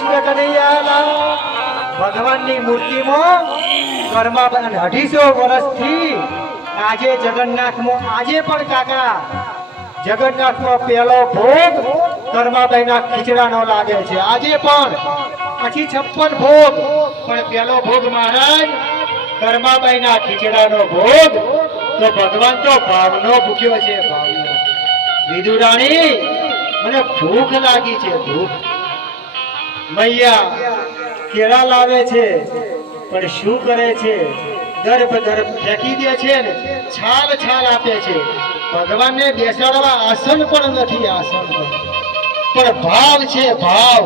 કૃષ્ણ કનૈયાના ભગવાનની મૂર્તિમાં ઘરમાં અઢીસો વર્ષથી આજે જગન્નાથમાં, આજે પણ કાકા, જગન્નાથમાં પહેલો ભોગ કર્માબાઈના ખીચડાનો લાગે છે. આજે પણ પછી છપ્પન ભોગ, પણ પહેલો ભોગ મહારાજ કર્માબાઈના ખીચડાનો ભોગ, તો ભગવાન તો ભાવનો ભૂખ્યો છે, ભાવનો. વિદુરાણી, મને ભૂખ લાગી છે, ભૂખ. મૈયા, કેળા લાવે છે, પણ શું કરે છે? દર્ભ દર્ભ ફેંકી દે છે ને, છાલ છાલ આપે છે. ભગવાનને બેસાડવા આસન પણ નથી, આસન પણ ભાવ છે, ભાવ.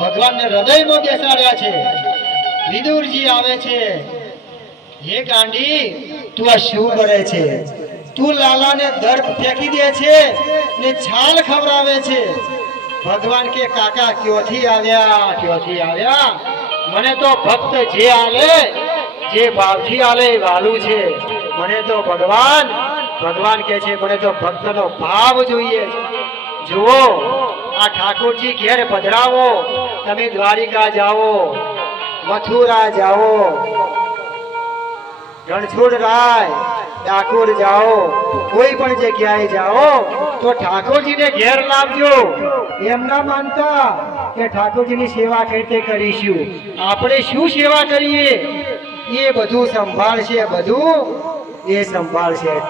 ભગવાનને હૃદયમાં બેસાડ્યા છે. વિદુરજી આવે છે. હે ગાંડી, તું આ શું કરે છે? તું લાલાને દર્પ ફેંકી દે છે ને છાલ ખવડાવે છે. ભગવાન કે, કાકા, ક્યોથી આવ્યા? ક્યોથી આવ્યા? મને તો ભક્ત જે આલે, જે ભાવથી આલે એ વાલું છે. મને તો ભગવાન ભગવાન કે છે, મને તો ભક્તનો ભાવ જોઈએ જુઓ, આ ઠાકોરજી ઘેર પધરાવો, તમે દ્વારિકા જાઓ, મથુરા જાઓ, રણછોડ રાય, ડાકોર જાઓ, કોઈ પણ જગ્યાએ જાઓ, તો ઠાકોરજીને ઘેર લાવજો. એમ ના માનતા કે ઠાકોરજીની સેવા કઈ રીતે કરીશું. આપણે શું સેવા કરીએ? એ બધું સંભાળશે, બધું એ સંભાળશે.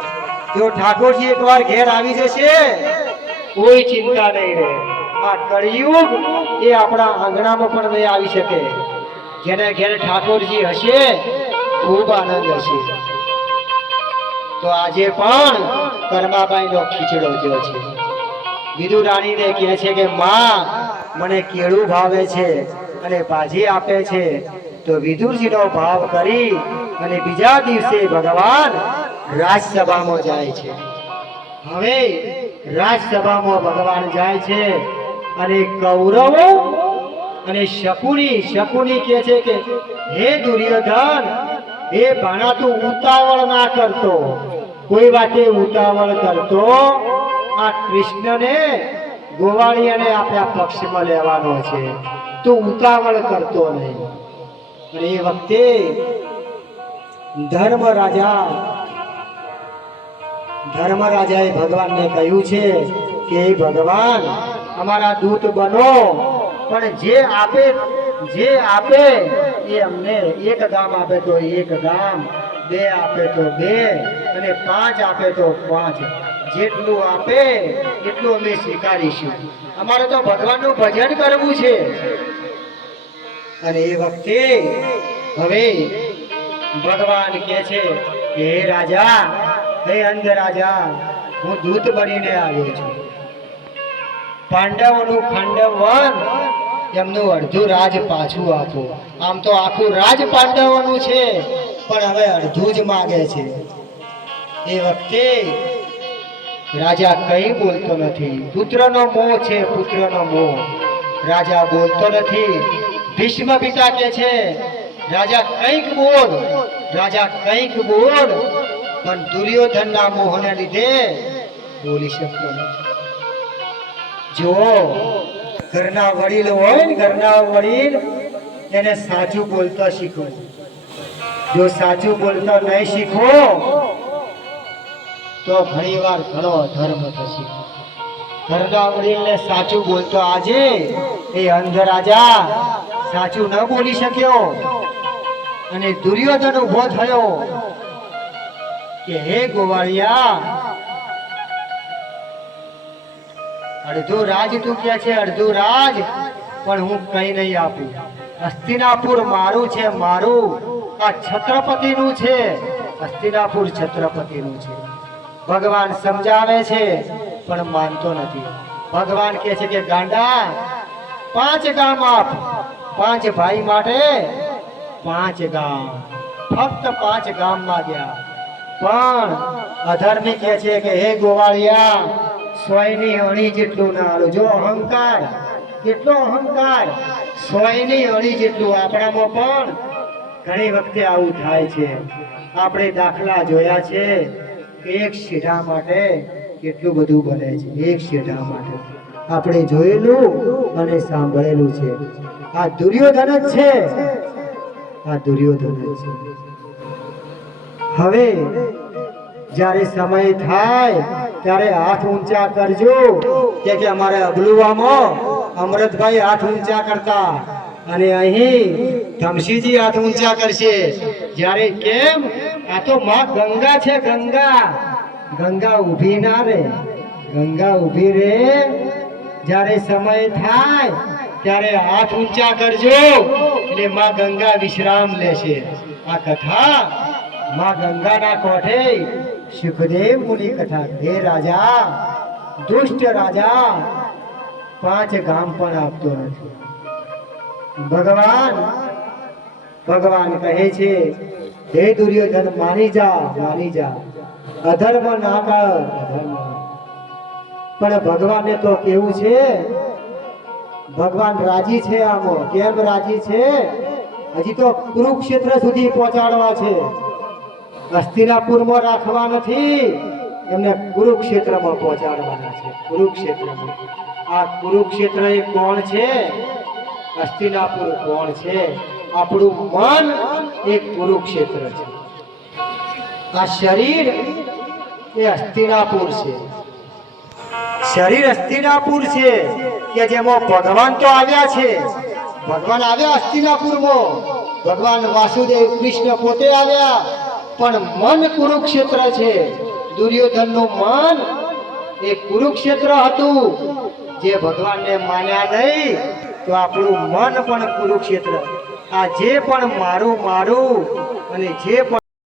જો ઠાકોરજી એકવાર ઘેર આવી જશે, કોઈ ચિંતા નહીં રહે. આ કળિયુગ એ આપણા આંગણામાં પણ નહીં આવી શકે. જેને ઘેર ઠાકોરજી હશે, ખૂબ આનંદ હશે. તો આજે પણ કર્માબાઈનો ખીચડો થયો છે. વિદુ રાણીને કહે છે કે, માં, મને કેળું ભાવે છે અને ભાજી આપે છે. તો વિદુરજીનો ભાવ કરી અને બીજા દિવસે ભગવાન રાજસભામાં જાય છે. હવે રાજસભામાં ભગવાન જાય છે અને કૌરવો અને શકુની શકુની કહે છે કે, હે દુર્યોધન હે ભાણા તું ઉતાવળ ના કરતો. કોઈ વાતે ઉતાવળ કરતો આ કૃષ્ણને ગોવાળિયાને આપણા પક્ષમાં લેવાનો છે. તું ઉતાવળ કરતો નહીં. અને એ વખતે ધર્મ રાજા ધર્મરાજાએ ભગવાનને કહ્યું છે કે ભગવાન, અમારા દૂત બનો. પણ જે આપે જે આપે એ અમને એક ગામ આપે તો એક ગામ, બે આપે તો બે, અને પાંચ આપે તો પાંચ. જેટલું આપે, એટલું અમે સ્વીકારીશું. અમારે તો ભગવાનનું ભજન કરવું છે. અને એ વખતે હવે ભગવાન કે છે હે રાજા, હે અંધ રાજા, હું દૂત બનીને આવ્યો છું. પાંડવોનું વન એમનું અડધું રાજ પાછું આપો આમ તો આખું રાજ પાંડવોનું છે, પણ હવે અડધું જ માગે છે. એ વખતે રાજા કઈ બોલતો નથી. પુત્રનો મોહ છે, પુત્રનો મોહ. રાજા બોલતો નથી. ભીષ્મ પિતા કે છે, રાજા કંઈક બોલ, રાજા કંઈક બોલ, પણ દુર્યોધનના મોહને લીધે બોલી શકતો જો ઘરના વડીલ હોય ને, ઘરના વડીલ એને સાચું બોલતા શીખો. જો સાચું બોલતા નહીં શીખો તો ઘણી વાર ઘણો અધર્મ થશે. ઘરના વડીલને સાચું બોલતો આજે એ અંધ રાજા સાચું ન બોલી શક્યો. અને દુર્યોધન ઊભો થયો કે, હે ગોવાળિયા, અડધું રાજ તું કે છે, અડધું રાજ, પણ હું કઈ નહીં આપું. હસ્તિનાપુર મારું છે, મારું. આ છત્રપતિનું છે, હસ્તિનાપુર છત્રપતિનું છે. ભગવાન સમજાવે છે, પણ માનતો નથી. ભગવાન કહે છે કે, ગાંડા, પાંચ ગામ આપ. પાંચ ભાઈ માટે પાંચ ગામ. ફક્ત પાંચ ગામ માંગ્યા પણ અધર્મી કહે છે કે, હે ગોવાળિયા, સોયની અણી જેટલું ના આલો જો અહંકાર, કેટલો અહંકાર? સોયની અણી જેટલું આપણામાં પણ ઘણી વખતે આવું થાય છે. આપણે દાખલા જોયા છે. એક શેઢા માટે કેટલું બધું બને છે? એક શેઢા માટે. આપણે જોયેલું અને સાંભળેલું છે. આ દુર્યોધન જ છે. આ દુર્યોધન જ છે. હવે જ્યારે સમય થાય, ત્યારે હાથ ઊંચા કરજો. કે કે અમારે અબલુવામાં અમૃતભાઈ હાથ ઊંચા કરતા. અને અહીં ધમશીજી હાથ ઊંચા કરશે. જ્યારે કેમ? આ તો માં ગંગા છે, ગંગા. ગંગા ઊભી ના રે. ગંગા ઊભી રે. જ્યારે સમય થાય, ત્યારે હાથ ઊંચા કરજો. એટલે માં ગંગા વિશ્રામ લેશે આ કથા માં ગંગાના કોઠે સુખદેવ મુનિ કથા. હે રાજા, દુષ્ટ રાજા, પાંચ ગામ પણ આપતો નથી. ભગવાન ભગવાન કહે છે, હે દુર્યોધન, માની જા માની જા. અધર્મ ના કર પણ ભગવાનને તો કેવું છે? ભગવાન રાજી છે આમાં? કેમ રાજી છે? હજી તો કુરુક્ષેત્ર સુધી પહોંચાડવા છે. હસ્તિનાપુરમાં રાખવા નથી. એમને કુરુક્ષેત્રમાં પહોંચાડવાના છે. કુરુક્ષેત્રમાં. આ કુરુક્ષેત્ર એ કોણ છે? હસ્તિનાપુર કોણ છે? આપણું મન એ કુરુક્ષેત્ર છે. આ શરીર એ અસ્થિરાપુર છે. શરીર અસ્થિરાપુર છે કે જેમાં ભગવાન તો આવ્યા છે. ભગવાન આવ્યા હસ્તિનાપુરમાં ભગવાન વાસુદેવ કૃષ્ણ પોતે આવ્યા. પણ મન કુરુક્ષેત્ર છે. દુર્યોધનનું મન એ કુરુક્ષેત્ર હતું. જે ભગવાનને માન્યા નહીં, તો આપણું મન પણ કુરુક્ષેત્ર આ જે પણ મારું મારું અને જે પણ